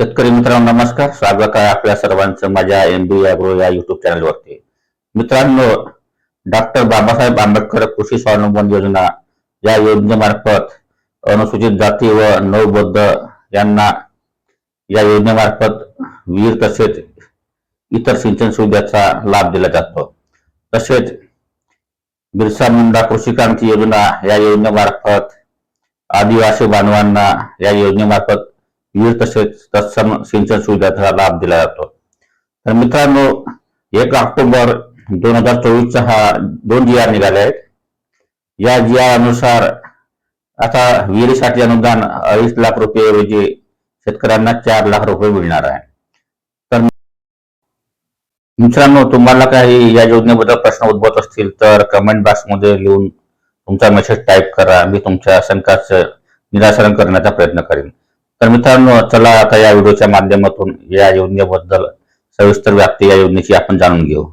शेतकरी मित्रांनो नमस्कार. स्वागत आहे आपल्या सर्वांचं माझ्या एम बी अॅग्रो या युट्यूब चॅनलवरती मित्रांनो डॉक्टर बाबासाहेब आंबेडकर कृषी स्वावलंबन योजना या योजनेमार्फत अनुसूचित जाती व नवबौद्ध यांना या योजनेमार्फत विहीर तसेच इतर सिंचन सुविधेचा लाभ दिला जातो. तसेच बिरसा मुंडा कृषी क्रांती योजना या योजनेमार्फत आदिवासी बांधवांना या योजनेमार्फत विहीर तसेच तत्सम सिंचन सुविधा लाभ दिला जातो. तर मित्रांनो एक ऑक्टोबर दोन हजार चोवीसचा हा दोन जी आर निघाले आहेत. या जी आर अनुसार आता विहिरीसाठी अनुदान अडीच लाख रुपये ऐवजी शेतकऱ्यांना चार लाख रुपये मिळणार आहे. तर मित्रांनो तुम्हाला काही या योजनेबद्दल प्रश्न उद्भवत असतील तर कमेंट बॉक्समध्ये लिहून तुमचा मेसेज टाईप करा. मी तुमच्या शंकाचं निराकरण करण्याचा प्रयत्न करेन. तर मित्रांनो चला आता या व्हिडिओच्या माध्यमातून या योजनेबद्दल सविस्तर व्याप्ती या योजनेची आपण जाणून घेऊ.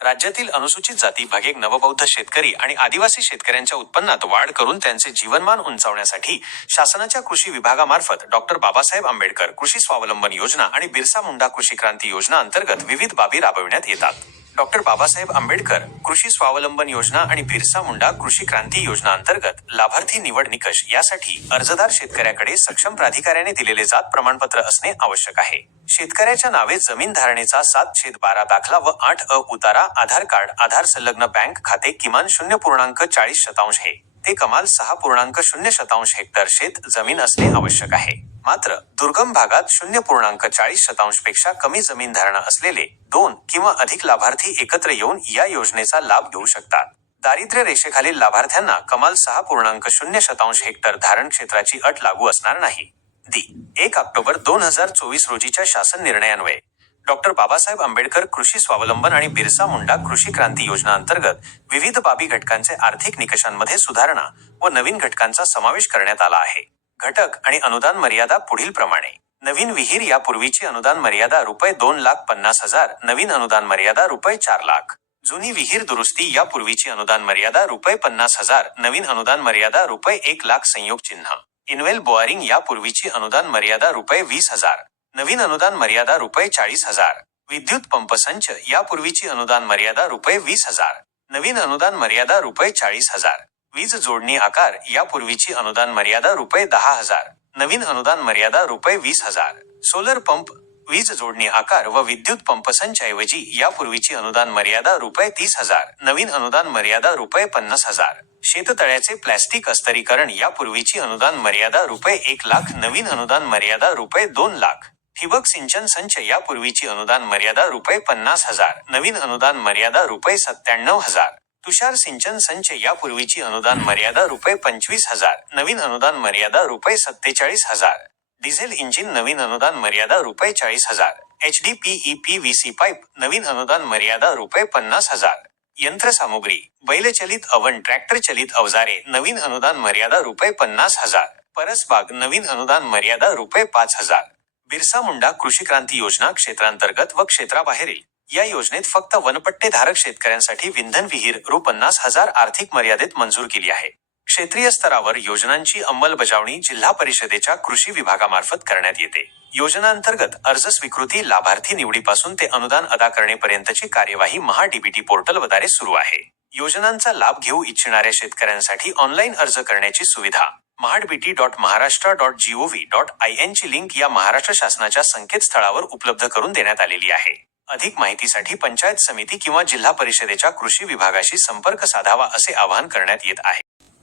राज्यातील अनुसूचित जाती भागिक नवबौद्ध शेतकरी आणि आदिवासी शेतकऱ्यांच्या उत्पन्नात वाढ करून त्यांचे जीवनमान उंचावण्यासाठी शासनाच्या कृषी विभागामार्फत डॉक्टर बाबासाहेब आंबेडकर कृषी स्वावलंबन योजना आणि बिरसा मुंडा कृषी क्रांती योजना अंतर्गत विविध बाबी राबविण्यात येतात. डॉक्टर बाबासाहेब आंबेडकर कृषी स्वावलंबन योजना आणि बिरसा मुंडा कृषी क्रांती योजना अंतर्गत लाभार्थी निवड निकष यासाठी अर्जदार शेतकऱ्याकडे सक्षम प्राधिकाऱ्याने दिलेले जात प्रमाणपत्र असणे आवश्यक आहे. शेतकऱ्याच्या नावे जमीन धारणेचा सात छेद बारा दाखला व आठ अ उतारा आधार कार्ड आधार संलग्न बँक खाते किमान शून्य पूर्णांक चाळीस शतांश हे ते कमाल सहा पूर्णांक शून्य शतांश हेक्टर शेत जमीन असणे आवश्यक आहे. मात्र दुर्गम भागात शून्य पूर्णांक चाळीस शतांशपेक्षा कमी जमीन धारणा असलेले दोन किंवा अधिक लाभार्थी एकत्र येऊन या योजनेचा लाभ घेऊ शकतात. दारिद्र्य रेषेखालील लाभार्थ्यांना कमाल सहा पूर्णांक शून्य शतांश हेक्टर धारण क्षेत्राची अट लागू असणार नाही. दी एक ऑक्टोबर दोन हजार चोवीस रोजीच्या शासन निर्णयान्वये. डॉक्टर बाबासाहेब आंबेडकर कृषी स्वावलंबन आणि बिरसा मुंडा कृषी क्रांती योजना अंतर्गत विविध बाबी घटकांचे आर्थिक निकषांमध्ये सुधारणा व नवीन घटकांचा समावेश करण्यात आला आहे. घटक आणि अनुदान मर्यादा पुढील प्रमाणे. नवीन विहीर यापूर्वीची अनुदान मर्यादा रुपये दोन लाख पन्नास हजार नवीन अनुदान मर्यादा रुपये चार लाख. जुनी विहीर दुरुस्ती यापूर्वीची अनुदान मर्यादा रुपये पन्नास हजार नवीन अनुदान मर्यादा रुपये एक लाख संयोग चिन्ह. इनवेल बोअरिंग यापूर्वीची अनुदान मर्यादा रुपये वीस हजार. नवीन अनुदान मर्यादा रुपये चाळीस हजार. विद्युत पंप संच यापूर्वीची अनुदान मर्यादा रुपये वीस हजार. नवीन अनुदान मर्यादा रुपये चाळीस हजार. वीज जोडणी आकार यापूर्वीची अनुदान मर्यादा रुपये दहा हजार. नवीन अनुदान मर्यादा रुपये वीस हजार. सोलर पंप वीज जोडणी आकार व विद्युत पंप संचऐवजी यापूर्वीची अनुदान मर्यादा रुपये तीस हजार. नवीन अनुदान मर्यादा रुपये पन्नास हजार. शेततळ्याचे प्लॅस्टिक अस्तरीकरण यापूर्वीची अनुदान मर्यादा रुपये एक लाख. नवीन अनुदान मर्यादा रुपये दोन लाख. ठिबक सिंचन संच यापूर्वीची अनुदान मर्यादा रुपये पन्नास हजार नवीन अनुदान मर्यादा रुपये सत्त्याण्णव हजार. तुषार सिंचन संच यापूर्वीची अनुदान मर्यादा रुपये पंचवीस हजार नवीन अनुदान मर्यादा रुपये सत्तेचाळीस हजार. डिझेल इंजिन नवीन अनुदान मर्यादा रुपये चाळीस हजार. H D PE P V C pipe नवीन अनुदान मर्यादा रुपये पन्नास हजार. यंत्रसामुग्री बैलचलित अवन ट्रॅक्टर चलित अवजारे नवीन अनुदान मर्यादा रुपये पन्नास हजार. परसबाग नवीन अनुदान मर्यादा रुपये पाच हजार. बिरसा मुंडा कृषी क्रांती योजना क्षेत्रांतर्गत व क्षेत्राबाहेरील. या योजनेत फक्त वनपट्टे धारक शेतकऱ्यांसाठी विंधन विहीर रु पन्नास हजार आर्थिक मर्यादेत मंजूर केली आहे. क्षेत्रीय स्तरावर योजनांची अंमलबजावणी जिल्हा परिषदेच्या कृषी विभागामार्फत करण्यात येते. योजनांतर्गत अर्ज स्वीकृती लाभार्थी निवडीपासून ते अनुदान अदा करणेपर्यंतची कार्यवाही महा डीबीटी पोर्टलद्वारे सुरू आहे. योजनांचा लाभ घेऊ इच्छिणाऱ्या शेतकऱ्यांसाठी ऑनलाईन अर्ज करण्याची सुविधा. MahaDBT dot Maharashtra dot GOV dot I N ची लिंक या महाराष्ट्र शासनाच्या संकेतस्थळावर उपलब्ध करून देण्यात आलेली आहे. अधिक माहितीसाठी पंचायत समिती किंवा जिल्हा परिषदेच्या कृषी विभागाशी संपर्क साधावा असे आवाहन करण्यात येत आहे.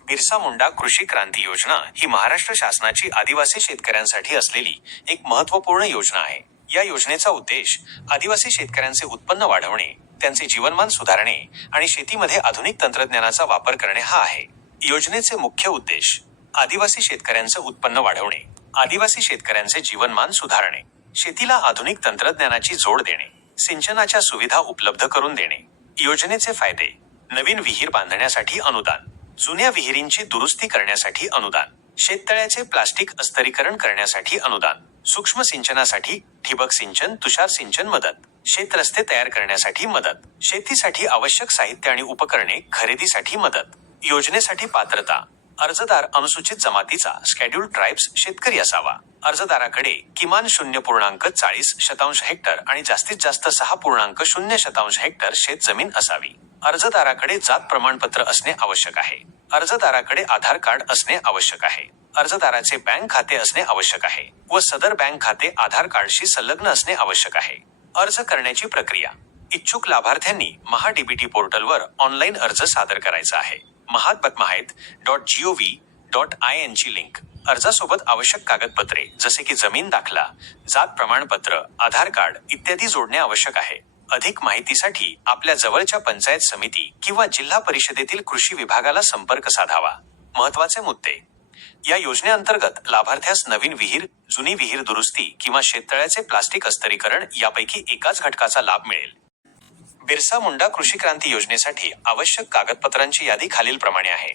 बिरसा मुंडा कृषी क्रांती योजना ही महाराष्ट्र शासनाची आदिवासी शेतकऱ्यांसाठी असलेली एक महत्त्वपूर्ण योजना आहे. या योजनेचा उद्देश आदिवासी शेतकऱ्यांचे उत्पन्न वाढवणे त्यांचे जीवनमान सुधारणे आणि शेतीमध्ये आधुनिक तंत्रज्ञानाचा वापर करणे हा आहे. योजनेचे मुख्य उद्देश आदिवासी शेतकऱ्यांचं उत्पन्न वाढवणे आदिवासी शेतकऱ्यांचे जीवनमान सुधारणे शेतीला आधुनिक तंत्रज्ञानाची जोड देणे सिंचनाच्या सुविधा उपलब्ध करून देणे योजनेचे फायदे नवीन विहीर बांधण्यासाठी अनुदान जुन्या विहिरींची दुरुस्ती करण्यासाठी अनुदान शेततळ्याचे प्लास्टिक अस्तरीकरण करण्यासाठी अनुदान सूक्ष्म सिंचनासाठी ठिबक सिंचन तुषार सिंचन मदत शेतरस्ते तयार करण्यासाठी मदत शेतीसाठी आवश्यक साहित्य आणि उपकरणे खरेदीसाठी मदत योजनेसाठी पात्रता अर्जदार अनुसूचित जमातीचा स्केड्युल ट्राईब्स शेतकरी असावा. अर्जदाराकडे किमान शून्य पूर्णांक चाळीस शतांश हेक्टर आणि जास्तीत जास्त सहा पूर्णांक शून्य शतांश हेक्टर शेत जमीन असावी. अर्जदाराकडे जात प्रमाणपत्र असणे आवश्यक आहे. अर्जदाराकडे आधार कार्ड असणे आवश्यक आहे. अर्जदाराचे बँक खाते असणे आवश्यक आहे व सदर बँक खाते आधार कार्डशी संलग्न असणे आवश्यक आहे. अर्ज करण्याची प्रक्रिया. इच्छुक लाभार्थ्यांनी महाडीबीटी पोर्टलवर ऑनलाईन अर्ज सादर करायचा आहे. महात्मतमाहित dot GOV dot I N ची लिंक अर्जासोबत आवश्यक कागदपत्रे जसे की जमीन दाखला जात प्रमाणपत्र आधार कार्ड इत्यादी जोडणे आवश्यक आहे. अधिक माहितीसाठी आपल्या जवळच्या पंचायत समिती किंवा जिल्हा परिषदेतील कृषी विभागाला संपर्क साधावा. महत्त्वाचे मुद्दे. या योजनेअंतर्गत लाभार्थ्यास नवीन विहीर जुनी विहीर दुरुस्ती किंवा शेततळ्याचे प्लास्टिक अस्तरीकरण यापैकी एकाच घटकाचा लाभ मिळेल. बिरसा मुंडा कृषी क्रांती योजनेसाठी आवश्यक कागदपत्रांची यादी खालीलप्रमाणे आहे.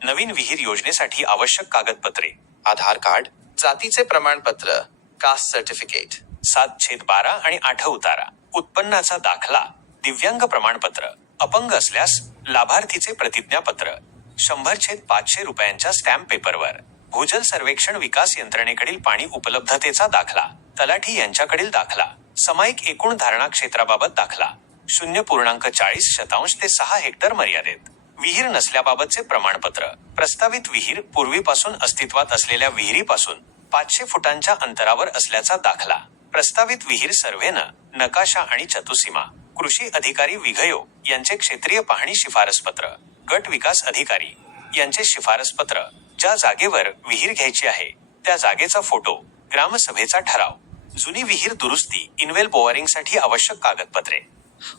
नवीन विहीर योजनेसाठी आवश्यक कागदपत्रे आधार कार्ड जातीचे प्रमाणपत्र कास्ट सर्टिफिकेट सात छेद बारा आणि आठ उतारा उत्पन्नाचा दाखला दिव्यांग प्रमाणपत्र अपंग असल्यास लाभार्थीचे प्रतिज्ञापत्र शंभर छेद पाचशे रुपयांच्या स्टॅम्प पेपरवर भूजल सर्वेक्षण विकास यंत्रणेकडील पाणी उपलब्धतेचा दाखला तलाठी यांच्याकडील दाखला समायिक एकूण धारणा क्षेत्राबाबत दाखला. शून्य पूर्णांक चाळीस शतांश ते सहा हेक्टर मर्यादेत. विहीर नसल्याबाबतचे प्रमाणपत्र. प्रस्तावित विहीर पूर्वीपासून अस्तित्वात असलेल्या विहिरीपासून पाचशे फुटांच्या अंतरावर असल्याचा दाखला. प्रस्तावित विहीर सर्व्हेनं नकाशा आणि चतुसीमा कृषी अधिकारी विघयो यांचे क्षेत्रीय पाहणी शिफारसपत्र गट विकास अधिकारी यांचे शिफारसपत्र ज्या जागेवर विहीर घ्यायची आहे त्या जागेचा फोटो ग्रामसभेचा ठराव जुनी विहीर दुरुस्ती इनवेल बोअरिंगसाठी आवश्यक कागदपत्रे.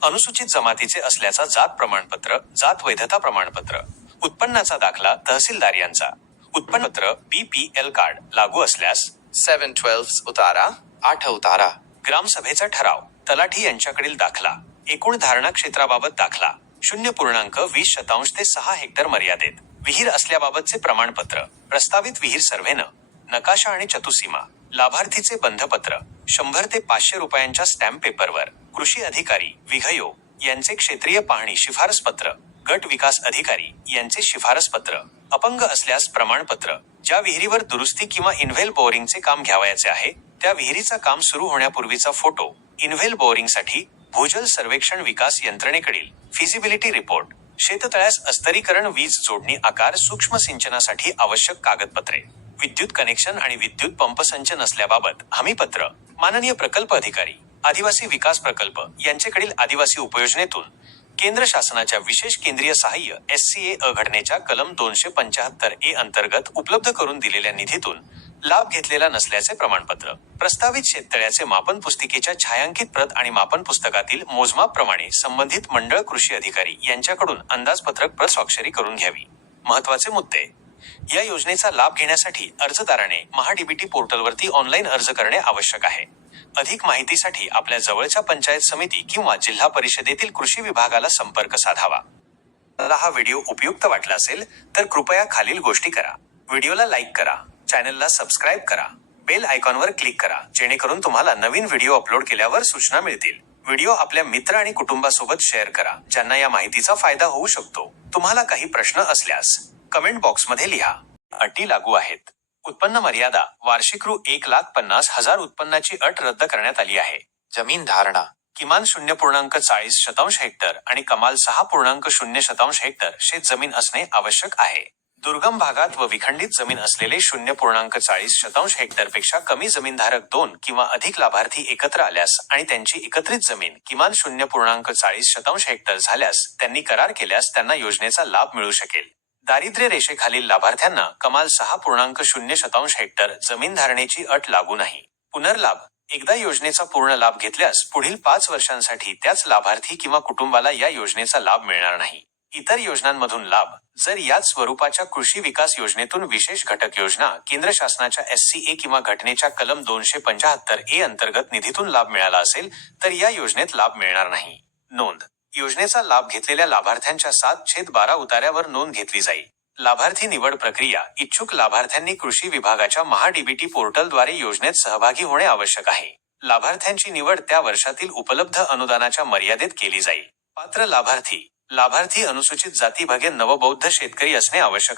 अनुसूचित जमातीचे असल्याचा जात प्रमाणपत्र जात वैधता प्रमाणपत्र उत्पन्नाचा दाखला तहसीलदार यांचा उत्पन्नपत्र बीपीएल कार्ड लागू असल्यास सेवन ट्वेल्व उतारा आठ उतारा. ग्रामसभेचा ठराव तलाठी यांच्याकडील दाखला एकूण धारणा क्षेत्राबाबत दाखला शून्य पूर्णांक वीस शतांश ते सहा हेक्टर मर्यादेत. विहीर असल्याबाबतचे प्रमाणपत्र प्रस्तावित विहीर सर्व्हेनं नकाशा आणि चतुसीमा लाभार्थीचे बंधपत्र शंभर ते पाचशे रुपयांच्या स्टॅम्प पेपरवर. कृषी अधिकारी विघयो यांचे क्षेत्रीय पाहणी शिफारसपत्र गट विकास अधिकारी यांचे शिफारसपत्र अपंग असल्यास प्रमाणपत्र ज्या विहिरीवर दुरुस्ती किंवा इन्व्हेल बोअरिंगचे काम घ्यावयाचे आहे त्या विहिरीचं काम सुरू होण्यापूर्वीचा फोटो इन्व्हेल बोअरिंगसाठी भूजल सर्वेक्षण विकास यंत्रणेकडील फिजिबिलिटी रिपोर्ट शेततळ्यास अस्तरीकरण वीज जोडणी आकार सूक्ष्म सिंचनासाठी आवश्यक कागदपत्रे विद्युत कनेक्शन आणि विद्युत पंप संच नसल्याबाबत हमीपत्र माननीय प्रकल्प अधिकारी आदिवासी विकास प्रकल्प यांच्याकडील आदिवासी उपयोजनेतून केंद्र शासनाच्या विशेष केंद्रीय सहाय्य एस सी ए अघडणेच्या कलम दोनशे पंचाहत्तर ए अंतर्गत उपलब्ध करून दिलेल्या निधीतून लाभ घेतलेला नसल्याचे प्रमाणपत्र प्रस्तावित शेततळ्याचे मापन पुस्तिकेच्या छायांकित प्रत आणि मापन पुस्तकातील मोजमाप प्रमाणे संबंधित मंडळ कृषी अधिकारी यांच्याकडून अंदाजपत्रक प्रत स्वाक्षरी करून घ्यावी. महत्त्वाचे मुद्दे या योजनेचा लाभ घेण्यासाठी अर्जदाराने महाडीबीटी पोर्टलवरती ऑनलाईन अर्ज करणे आवश्यक आहे. अधिक माहितीसाठी आपल्या जवळच्या पंचायत समिती किंवा जिल्हा परिषदेतील कृषी विभागाला संपर्क साधावा. मला हा व्हिडिओ उपयुक्त वाटला असेल तर कृपया खालील गोष्टी करा. व्हिडिओला लाईक करा चॅनलला सबस्क्राईब करा बेल आयकॉनवर क्लिक करा जेणेकरून तुम्हाला नवीन व्हिडिओ अपलोड केल्यावर सूचना मिळतील. व्हिडिओ आपल्या मित्र आणि कुटुंबासोबत शेअर करा ज्यांना या माहितीचा फायदा होऊ शकतो. तुम्हाला काही प्रश्न असल्यास कमेंट बॉक्समध्ये लिहा. अटी लागू आहेत. उत्पन्न मर्यादा वार्षिक रु एक लाख पन्नास हजार उत्पन्नाची अट रद्द करण्यात आली आहे. जमीन धारणा. किमान शून्य पूर्णांक चाळीस शतांश हेक्टर आणि कमाल सहा पूर्णांक शून्य शतांश हेक्टर शेत जमीन असणे आवश्यक आहे. दुर्गम भागात व विखंडित जमीन असलेले शून्य पूर्णांक चाळीस शतांश हेक्टरपेक्षा कमी जमीनधारक दोन किंवा अधिक लाभार्थी एकत्र आल्यास आणि त्यांची एकत्रित जमीन किमान शून्य पूर्णांक चाळीस शतांश हेक्टर झाल्यास त्यांनी करार केल्यास त्यांना योजनेचा लाभ मिळू शकेल. दारिद्र्य रेषेखालील लाभार्थ्यांना कमाल सहा पूर्णांक शून्य शतांश हेक्टर जमीन धारणेची अट लागू नाही. पुनर्लाभ. एकदा योजनेचा पूर्ण लाभ घेतल्यास पुढील पाच वर्षांसाठी त्याच लाभार्थी किंवा कुटुंबाला या योजनेचा लाभ मिळणार नाही. इतर योजनांमधून लाभ. जर याच स्वरूपाच्या कृषी विकास योजनेतून विशेष घटक योजना केंद्र शासनाच्या एस सी ए किंवा घटनेच्या कलम दोनशे पंचाहत्तर ए अंतर्गत निधीतून लाभ मिळाला असेल तर या योजनेत लाभ मिळणार नाही. नोंद. योजनेचा लाभ घेतलेल्या लाभार्थ्यांच्या सात छेद बारा उतार्यावर नोंद घेतली जाईल. लाभार्थी निवड प्रक्रिया इच्छुक लाभार्थ्यांनी कृषी विभागाच्या महाडीबीटी पोर्टलद्वारे योजनेत सहभागी होणे आवश्यक आहे. लाभार्थ्यांची निवड त्या वर्षातील उपलब्ध अनुदानाच्या मर्यादेत केली जाईल. पात्र लाभार्थी लाभार्थी अनुसूचित जातीभागे नवबौद्ध शेतकरी असणे आवश्यक